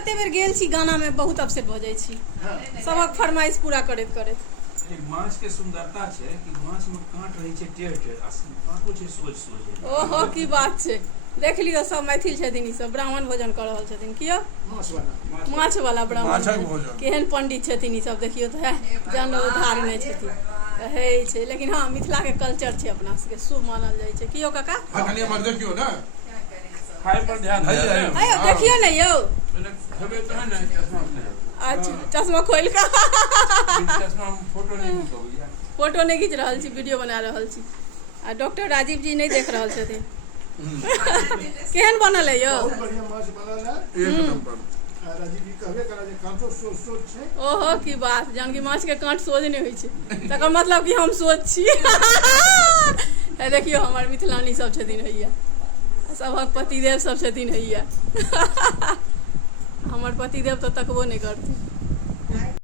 कते बेर गेल छी गाना में बहुत अपसेट भ जाय छी सबक फरमाइश पूरा करैत करैत। माछ के सुंदरता छै कि माछ में कांट रही छै टेढ़ टेढ़ आ कांटो छै सोझ सोझ। ओहो की बात छै, देख लियो सब मैथिल छथिन ई सब ब्राह्मण भोजन कर रहल छथिन। कियो माछ वाला ब्राह्मण केहन पंडित छथिन ई सब, देखियो तो जन उद्धार में छथिन कहै छै। लेकिन हाँ मिथिला के कल्चर छै अपना सबके शुभ मानल जाय छै। कियो काका कनी हमर देखियो ना खाए पर ध्यान दे। आयो देखियो न यौ, खेबे त है चश्मा नहीं। अच्छा चश्मा खोल के चश्मा फोटो नहीं खींचबैया, फोटो नहीं खींच रहल छी, वीडियो बना रहल छी। आ डॉक्टर राजीव जी नहीं देख रहल छथिन। केहन बनल है यौ? बहुत बढ़िया माछ बनल है, एक नंबर। राजीव जी कहबे करा जे कांटो सोच सोच छै। ओहो की बात, जान की माछ के कांट सोझ नहीं होय छै तकर मतलब कि हम सोच छी। है देखियो हमर मिथिलानी सब छथिन हैया, सबक पतिदेव सब छथिन हैया। हमर पतिदेव तो तकबो नहीं करथिन।